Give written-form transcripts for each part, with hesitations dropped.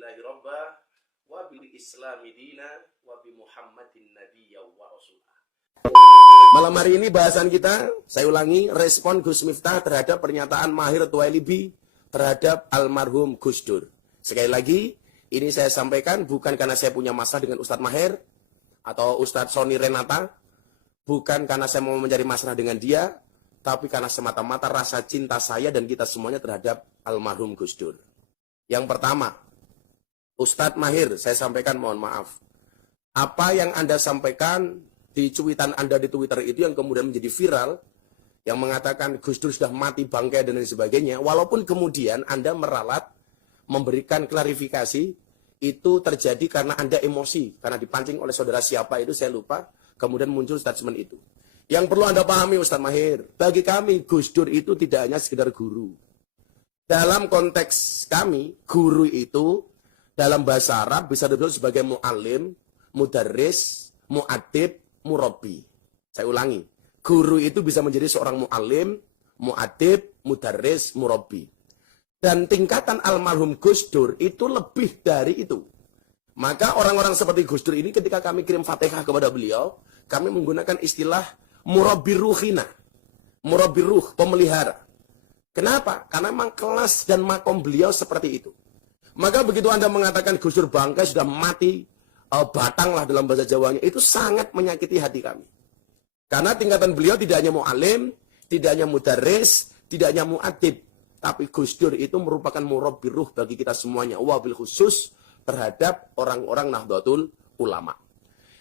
billahi rabba wa bil islami dina wa bi Muhammadin nabiyya wa rasulah. Malam hari ini bahasan kita, saya ulangi, respon Gus Miftah terhadap pernyataan Mahir Tuwailibi terhadap almarhum Gus Dur. Sekali lagi, ini saya sampaikan bukan karena saya punya masalah dengan Ustadz Mahir atau Ustadz Sony Renata, bukan karena saya mau mencari masalah dengan dia, tapi karena semata-mata rasa cinta saya dan kita semuanya terhadap almarhum Gus Dur. Yang pertama, Ustadz Mahir, saya sampaikan mohon maaf. Apa yang Anda sampaikan di cuitan Anda di Twitter itu yang kemudian menjadi viral, yang mengatakan Gus Dur sudah mati bangkai dan lain sebagainya, walaupun kemudian Anda meralat memberikan klarifikasi, itu terjadi karena Anda emosi, karena dipancing oleh saudara siapa itu saya lupa, kemudian muncul statement itu. Yang perlu Anda pahami Ustadz Mahir, bagi kami Gus Dur itu tidak hanya sekedar guru. Dalam konteks kami, guru itu dalam bahasa Arab bisa disebut sebagai mu'alim, mudarris, mu'adib, murabbi. Saya ulangi, guru itu bisa menjadi seorang mu'alim, mu'adib, mudarris, murabbi. Dan tingkatan almarhum Gus Dur itu lebih dari itu. Maka orang-orang seperti Gus Dur ini ketika kami kirim Fatihah kepada beliau, kami menggunakan istilah murabbi ruhina. Murabbi ruh, pemelihara. Kenapa? Karena memang kelas dan makom beliau seperti itu. Maka begitu Anda mengatakan Gus Dur bangkai sudah mati, batang lah dalam bahasa Jawanya, itu sangat menyakiti hati kami. Karena tingkatan beliau tidak hanya mu'alim, tidak hanya mudarris, tidak hanya mu'adib, tapi Gus Dur itu merupakan murabbi ruh bagi kita semuanya, wabil khusus terhadap orang-orang Nahdlatul Ulama.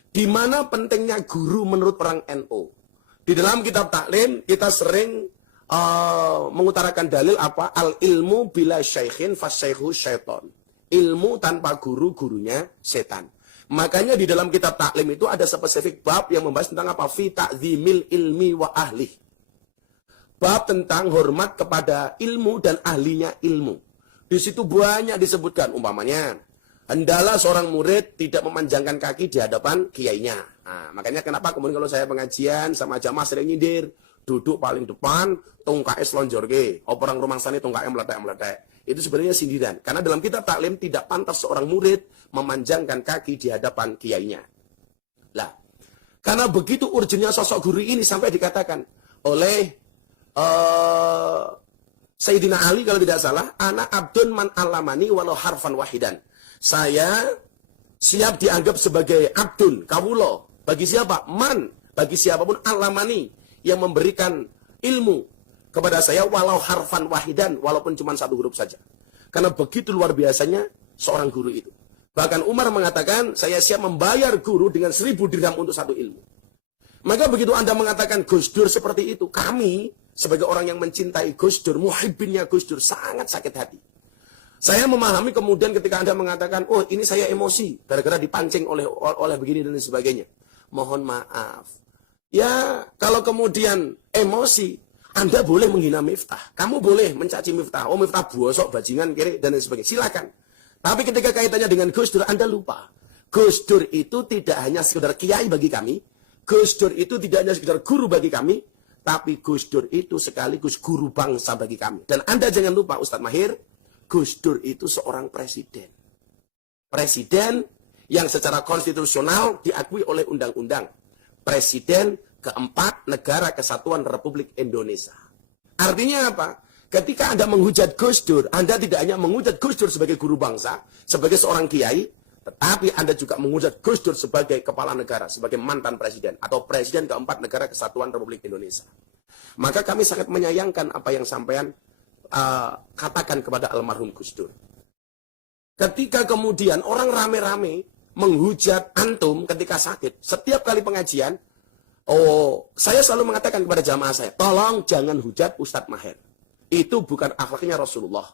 Di mana pentingnya guru menurut orang NU? Di dalam kitab taklim kita sering mengutarakan dalil apa? Al ilmu bila syaikhin fasyaihu syaiton. Ilmu tanpa guru, gurunya setan. Makanya di dalam kitab taklim itu ada spesifik bab yang membahas tentang apa? Fi ta'zimil ilmi wa ahli. Bab tentang hormat kepada ilmu dan ahlinya ilmu. Di situ banyak disebutkan, umpamanya hendaklah seorang murid tidak memanjangkan kaki di hadapan kiainya. Nah, makanya kenapa kemudian kalau saya pengajian sama jamaah sering nyindir, duduk paling depan, tungkae selonjorke, orang rumah sana tungkae meletek-meletek. Itu sebenarnya sindiran. Karena dalam kitab taklim tidak pantas seorang murid memanjangkan kaki di hadapan kiainya. Lah, karena begitu urgennya sosok guru ini sampai dikatakan oleh Sayyidina Ali kalau tidak salah, ana abdun man alamani walau harfan wahidan. Saya siap dianggap sebagai abdun, kawulo. Bagi siapa? Man. Bagi siapapun alamani yang memberikan ilmu kepada saya walau harfan wahidan, walaupun cuma satu huruf saja. Karena begitu luar biasanya seorang guru itu. Bahkan Umar mengatakan, saya siap membayar guru dengan 1000 dirham untuk satu ilmu. Maka begitu Anda mengatakan Gus Dur seperti itu, kami sebagai orang yang mencintai Gus Dur, muhibbinnya Gus Dur, sangat sakit hati. Saya memahami kemudian ketika Anda mengatakan, oh ini saya emosi, gara-gara dipancing oleh begini dan sebagainya. Mohon maaf. Ya, kalau kemudian emosi, Anda boleh menghina Miftah. Kamu boleh mencaci Miftah. Oh, Miftah bosok, bajingan, kiri, dan lain sebagainya. Silakan. Tapi ketika kaitannya dengan Gus Dur, Anda lupa. Gus Dur itu tidak hanya sekedar kiai bagi kami. Gus Dur itu tidak hanya sekedar guru bagi kami. Tapi Gus Dur itu sekaligus guru bangsa bagi kami. Dan Anda jangan lupa, Ustadz Mahir, Gus Dur itu seorang presiden. Presiden yang secara konstitusional diakui oleh undang-undang. Presiden keempat Negara Kesatuan Republik Indonesia. Artinya apa? Ketika Anda menghujat Gus Dur, Anda tidak hanya menghujat Gus Dur sebagai guru bangsa, sebagai seorang kiai, tetapi Anda juga menghujat Gus Dur sebagai kepala negara, sebagai mantan presiden, atau presiden keempat Negara Kesatuan Republik Indonesia. Maka kami sangat menyayangkan apa yang sampean katakan kepada almarhum Gus Dur. Ketika kemudian orang rame-rame menghujat antum ketika sakit, setiap kali pengajian, saya selalu mengatakan kepada jamaah saya, tolong jangan hujat Ustadz Mahir. Itu bukan akhlaknya Rasulullah.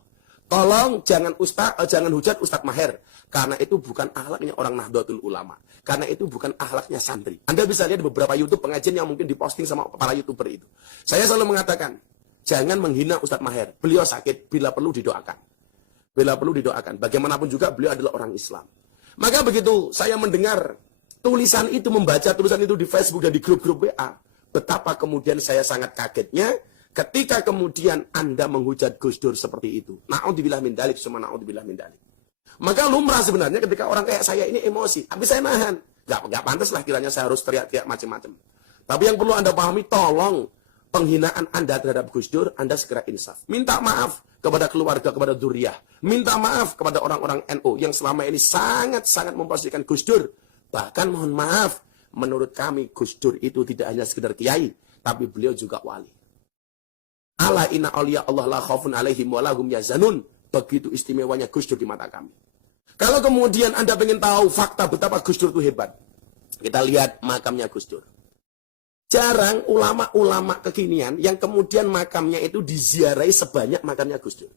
Tolong jangan hujat Ustadz Mahir, karena itu bukan akhlaknya orang Nahdlatul Ulama. Karena itu bukan akhlaknya santri. Anda bisa lihat di beberapa YouTube pengajian yang mungkin diposting sama para YouTuber itu. Saya selalu mengatakan, jangan menghina Ustadz Mahir. Beliau sakit, bila perlu didoakan. Bila perlu didoakan. Bagaimanapun juga beliau adalah orang Islam. Maka begitu saya mendengar tulisan itu, membaca tulisan itu di Facebook dan di grup-grup WA, betapa kemudian saya sangat kagetnya ketika kemudian Anda menghujat Gus Dur seperti itu. Na'udzubillah min dzalik, summa na'udzubillah min dzalik. Maka lumrah sebenarnya ketika orang kayak saya ini emosi, tapi saya nahan. Gak pantas lah kiranya saya harus teriak-teriak macam-macam. Tapi yang perlu Anda pahami, tolong penghinaan Anda terhadap Gus Dur, Anda segera insaf. Minta maaf kepada keluarga, kepada dzurriyyah. Minta maaf kepada orang-orang NU yang selama ini sangat-sangat memposisikan Gus Dur. Bahkan mohon maaf, menurut kami Gus Dur itu tidak hanya sekedar kiai, tapi beliau juga wali. Ala inna awliya Allah la khaufun alaihim wa lahum yazanun. Begitu istimewanya Gus Dur di mata kami. Kalau kemudian Anda ingin tahu fakta betapa Gus Dur itu hebat, kita lihat makamnya Gus Dur. Jarang ulama-ulama kekinian yang kemudian makamnya itu diziarahi sebanyak makamnya Gus Dur.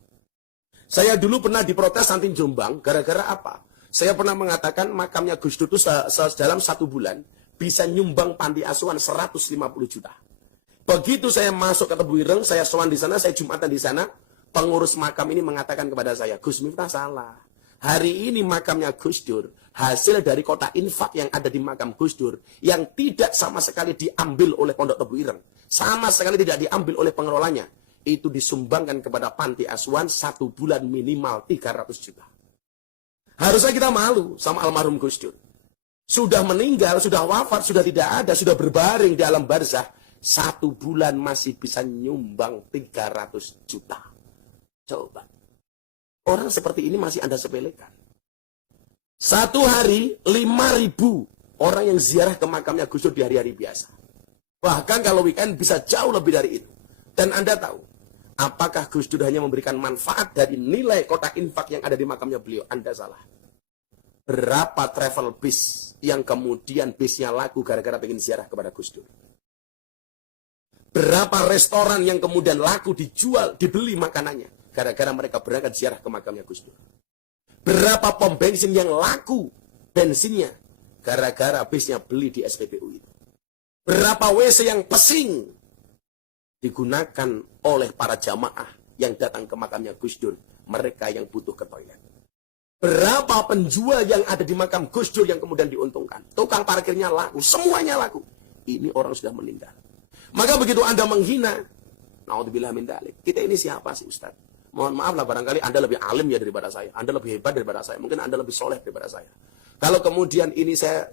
Saya dulu pernah diprotes Santin Jombang, gara-gara apa? Saya pernah mengatakan makamnya Gus Dur itu dalam 1 bulan bisa nyumbang panti asuhan 150 juta. Begitu saya masuk ke Tebuireng, saya sowan di sana, saya Jumatan di sana, pengurus makam ini mengatakan kepada saya, Gus Miftah salah. Hari ini makamnya Gus Dur, hasil dari kota infak yang ada di makam Gus Dur, yang tidak sama sekali diambil oleh Pondok Tebuireng, sama sekali tidak diambil oleh pengelolanya, itu disumbangkan kepada panti asuhan 1 bulan minimal 300 juta. Harusnya kita malu sama almarhum Gus Dur. Sudah meninggal, sudah wafat, sudah tidak ada, sudah berbaring di alam barzah, 1 bulan masih bisa nyumbang 300 juta. Coba. Orang seperti ini masih Anda sepelekan. 1 hari 5.000 orang yang ziarah ke makamnya Gus Dur di hari-hari biasa. Bahkan kalau weekend bisa jauh lebih dari itu. Dan Anda tahu, apakah Gus Dur hanya memberikan manfaat dari nilai kota infak yang ada di makamnya beliau? Anda salah. Berapa travel bis yang kemudian bisnya laku gara-gara pengen ziarah kepada Gus Dur? Berapa restoran yang kemudian laku dijual, dibeli makanannya gara-gara mereka berangkat ziarah ke makamnya Gus Dur? Berapa pom bensin yang laku bensinnya gara-gara bisnya beli di SPBU itu? Berapa WC yang pesing digunakan oleh para jamaah yang datang ke makamnya Gus Dur, mereka yang butuh ke toilet? Berapa penjual yang ada di makam Gus Dur yang kemudian diuntungkan? Tukang parkirnya laku, semuanya laku. Ini orang sudah meninggal. Maka begitu Anda menghina, naudzubillah min dzalik. Kita ini siapa sih, Ustaz? Mohon maaf lah, barangkali Anda lebih alim ya daripada saya. Anda lebih hebat daripada saya. Mungkin Anda lebih soleh daripada saya. Kalau kemudian ini saya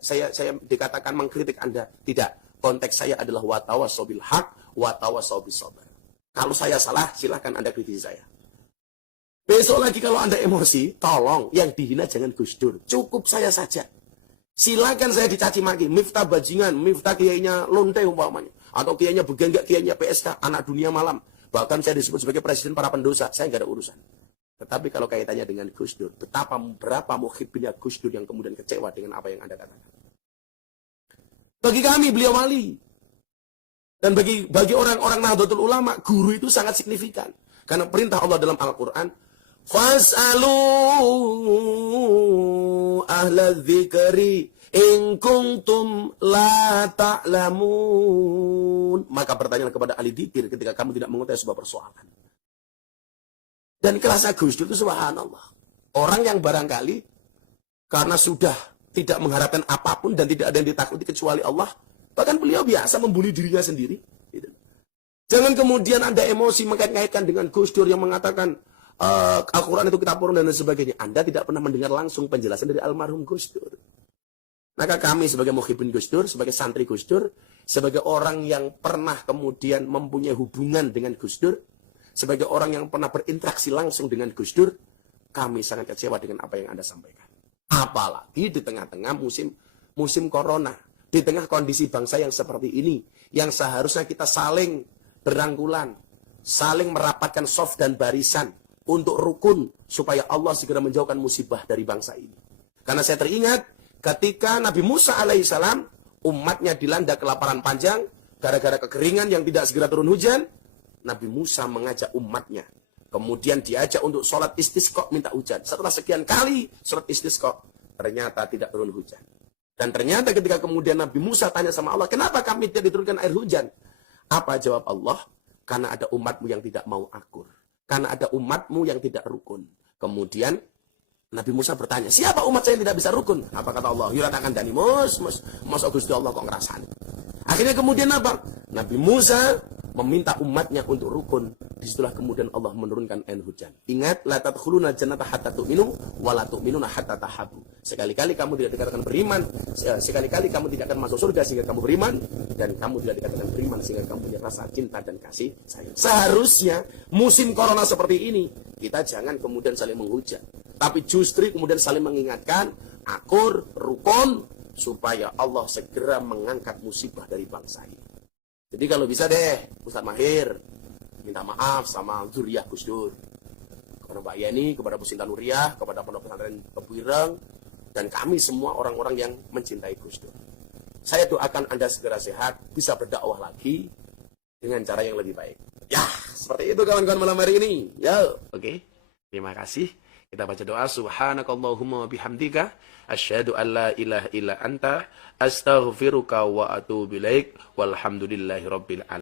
dikatakan mengkritik Anda, tidak. Konteks saya adalah watawassaw bil haq, watawassaw bis sabr. Kalau saya salah, silahkan Anda kritisi saya. Besok lagi kalau Anda emosi, tolong yang dihina jangan Gus Dur. Cukup saya saja. Silakan saya dicaci maki, Miftah bajingan, Miftah kiainya lonte umpamanya, atau kiainya begenggak, kiainya PSK, anak dunia malam. Bahkan saya disebut sebagai presiden para pendosa, saya nggak ada urusan. Tetapi kalau kaitannya dengan Gus Dur, berapa muhibbnya Gus Dur yang kemudian kecewa dengan apa yang Anda katakan. Bagi kami beliau wali. Dan bagi orang-orang Nahdlatul Ulama, guru itu sangat signifikan. Karena perintah Allah dalam Al-Quran, Fas'alu ahla dzikri in kuntum la ta'lamun. Maka bertanya kepada ahli dzikir ketika kamu tidak mengetahui sebuah persoalan. Dan kelasnya Gus Dur itu subhanallah. Orang yang barangkali karena sudah tidak mengharapkan apapun dan tidak ada yang ditakuti kecuali Allah, bahkan beliau biasa membuli dirinya sendiri. Gitu. Jangan kemudian Anda emosi mengkait-kaitkan dengan Gus Dur yang mengatakan Al-Quran itu kitab purun dan sebagainya. Anda tidak pernah mendengar langsung penjelasan dari almarhum Gus Dur. Maka kami sebagai muhibbin Gus Dur, sebagai santri Gus Dur, sebagai orang yang pernah kemudian mempunyai hubungan dengan Gus Dur, sebagai orang yang pernah berinteraksi langsung dengan Gus Dur, kami sangat kecewa dengan apa yang Anda sampaikan. Apalagi di tengah-tengah musim corona, di tengah kondisi bangsa yang seperti ini, yang seharusnya kita saling berangkulan, saling merapatkan soft dan barisan, untuk rukun, supaya Allah segera menjauhkan musibah dari bangsa ini. Karena saya teringat, ketika Nabi Musa alaihissalam, umatnya dilanda kelaparan panjang, gara-gara kekeringan yang tidak segera turun hujan, Nabi Musa mengajak umatnya, kemudian diajak untuk sholat istisqa minta hujan. Setelah sekian kali sholat istisqa, ternyata tidak turun hujan. Dan ternyata ketika kemudian Nabi Musa tanya sama Allah, kenapa kami tidak diturunkan air hujan? Apa jawab Allah? Karena ada umatmu yang tidak mau akur. Karena ada umatmu yang tidak rukun. Kemudian Nabi Musa bertanya, siapa umat saya yang tidak bisa rukun? Apa kata Allah? Yuratakan dani mus Gusti Allah kok ngerasan. Akhirnya kemudian apa? Nabi Musa meminta umatnya untuk rukun. disitulah kemudian Allah menurunkan air hujan. Ingat, la tadkhuluna jannata hatta tu'minu wa la tu'minuna hatta tahabbu. Sekali-kali kamu tidak dikatakan beriman, sekali-kali kamu tidak akan masuk surga sehingga kamu beriman, dan kamu tidak dikatakan beriman sehingga kamu punya rasa cinta dan kasih sayang. Seharusnya musim corona seperti ini kita jangan kemudian saling menghujat, tapi justru kemudian saling mengingatkan, akur, rukun, supaya Allah segera mengangkat musibah dari bangsa ini. Jadi kalau bisa deh, Ustaz Mahir minta maaf sama zuriyah Gus Dur, kepada Mbak Yeni, kepada Bu Sinta Nuriyah, kepada Pondok Pesantren Tebu Ireng, dan kami semua orang-orang yang mencintai Gus Dur. Saya doakan Anda segera sehat, bisa berdakwah lagi dengan cara yang lebih baik. Ya, seperti itu kawan-kawan malam hari ini. Ya, oke. Terima kasih. Kita baca doa. Subhanakallahumma wa bihamdika asyhadu an la ilaha illa anta astaghfiruka wa atubu ilaik. Walhamdulillahirabbil alamin.